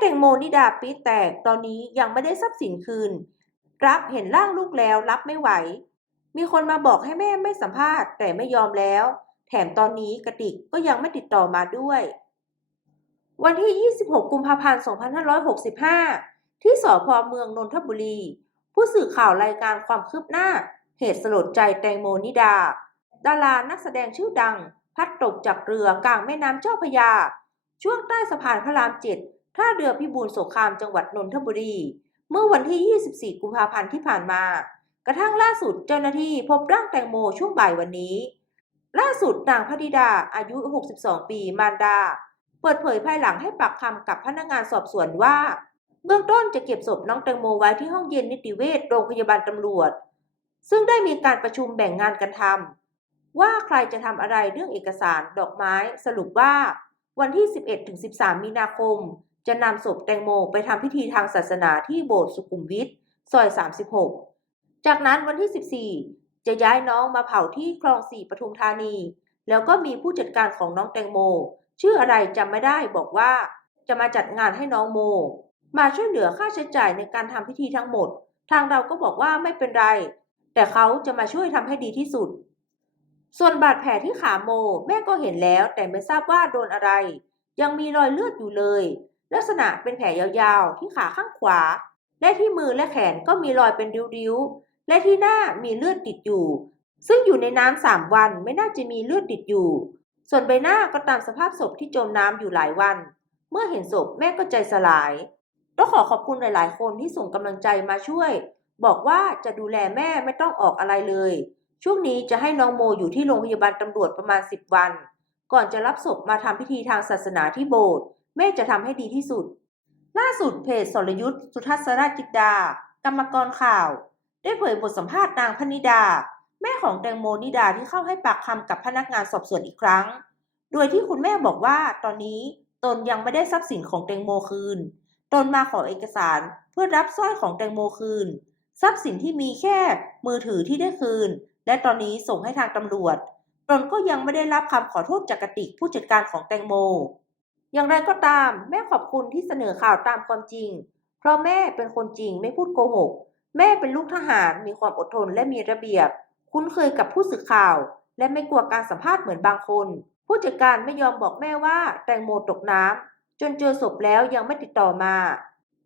แตงโมนิดาปีแตกตอนนี้ยังไม่ได้ทรัพย์สินคืน รับเห็นร่างลูกแล้วรับไม่ไหว มีคนมาบอกให้แม่ไม่สัมภาษณ์แต่ไม่ยอมแล้ว แถมตอนนี้กระติกก็ยังไม่ติดต่อมาด้วย วันที่ 26 กุมภาพันธ์ 2565 ที่สพเมืองนนทบุรี ผู้สื่อข่าวรายการความคืบหน้า เหตุสลดใจแตงโมนิดา ดารานักแสดงชื่อดัง พัดตกจากเรือกลางแม่น้ำเจ้าพยา ช่วงใต้สะพานพระรามเจ็ด ท่าเรือพิบูลสงครามจังหวัดนนทบุรี เมื่อวันที่ 24 กุมภาพันธ์ที่ผ่านมา กระทั่งล่าสุดเจ้าหน้าที่พบร่างแตงโมช่วงบ่ายวันนี้ ล่าสุดนางพธิดาอายุ 62 ปีมารดา เปิดเผยภายหลังให้ปากคำกับพนักงานสอบสวนว่า เบื้องต้นจะเก็บศพน้องแตงโมไว้ที่ห้องเย็นนิติเวชโรงพยาบาลตำรวจ ซึ่งได้มีการประชุมแบ่งงานกันทำว่าใครจะทำอะไรเรื่องเอกสารดอกไม้สรุปว่าวันที่ 11-13 มีนาคม จะนำศพแตงโมไปทำพิธีทางศาสนาที่โบสถ์สุขุมวิทซอย 36 จากนั้นวันที่ 14 จะย้ายน้องมาเผาที่คลองสี่ปทุมธานี แล้วก็มีผู้จัดการของน้องแตงโม ชื่ออะไรจำไม่ได้บอกว่า จะมาจัดงานให้น้องโม มาช่วยเหลือค่าใช้จ่ายในการทำพิธีทั้งหมด ทางเราก็บอกว่าไม่เป็นไร แต่เขาจะมาช่วยทำให้ดีที่สุด ส่วนบาดแผลที่ขาโม แม่ก็เห็นแล้วแต่ไม่ทราบว่าโดนอะไร ยังมีรอยเลือดอยู่เลย ลักษณะเป็นแผลยาวๆ ที่ขาข้างขวา และที่มือและแขนก็มีรอยเป็นริ้วๆ และที่หน้ามีเลือดติดอยู่ ซึ่งอยู่ในน้ำสามวันไม่น่าจะมีเลือดติดอยู่ ส่วนใบหน้าก็ตามสภาพศพที่จมน้ำอยู่หลายวัน เมื่อเห็นศพแม่ก็ใจสลาย ต้องขอขอบคุณหลายๆ คนที่ส่งกำลังใจมาช่วย บอกว่าจะดูแลแม่ไม่ต้องออกอะไรเลย ช่วงนี้จะให้น้องโมอยู่ที่โรงพยาบาลตำรวจประมาณ 10 วัน ก่อนจะรับศพมาทำพิธีทางศาสนาที่โบสถ์ แม่จะทำให้ดีที่สุด ล่าสุดเพจสรยุทธ์สุทัศนจิตดา กรรมกรข่าว ได้เผยบทสัมภาษณ์นางพนิดา แม่ของแตงโมนิดาที่เข้าให้ปากคำกับพนักงานสอบสวนอีกครั้ง โดยที่คุณแม่บอกว่าตอนนี้ตนยังไม่ได้ทรัพย์สินของแตงโมคืน ตนมาขอเอกสารเพื่อรับสร้อยของแตงโมคืน ทรัพย์สินที่มีแค่มือถือที่ได้คืน และตอนนี้ส่งให้ทางตำรวจ ตนก็ยังไม่ได้รับคำขอโทษจากกติกผู้จัดการของแตงโม อย่างไรก็ตามแม่ขอบคุณที่เสนอข่าวตามความจริง เพราะแม่เป็นคนจริงไม่พูดโกหก แม่เป็นลูกทหารมีความอดทนและมีระเบียบ คุ้นเคยกับผู้สื่อข่าว และไม่กลัวการสัมภาษณ์เหมือนบางคน ผู้จัดการไม่ยอมบอกแม่ว่าแตงโมตกน้ำจนเจอศพแล้วยังไม่ติดต่อมา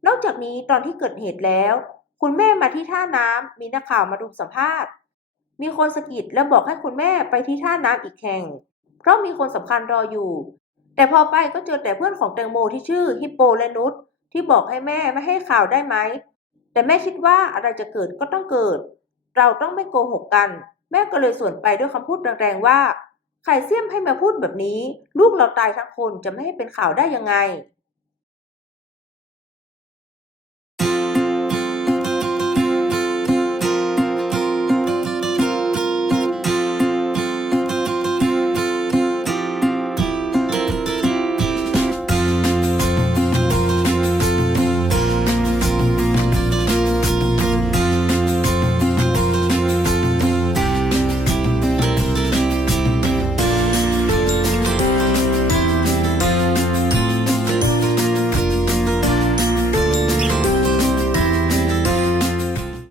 นอกจากนี้ตอนที่เกิดเหตุแล้ว คุณแม่มาที่ท่าน้ำมีนักข่าวมารุมสัมภาษณ์ มีคนสะกิดและบอกให้คุณแม่ไปที่ท่าน้ำอีกแห่ง เพราะมีคนสำคัญรออยู่ แต่พอไปก็เจอแต่เพื่อนของแตงโมที่ชื่อฮิปโปและนุชที่บอกให้แม่ไม่ให้ข่าวได้ไหม แต่แม่คิดว่าอะไรจะเกิดก็ต้องเกิด เราต้องไม่โกหกกัน แม่ก็เลยส่วนไปด้วยคำพูดแรงๆว่าใครเสี่ยมให้มาพูดแบบนี้ ลูกเราตายทั้งคนจะไม่ให้เป็นข่าวได้ยังไง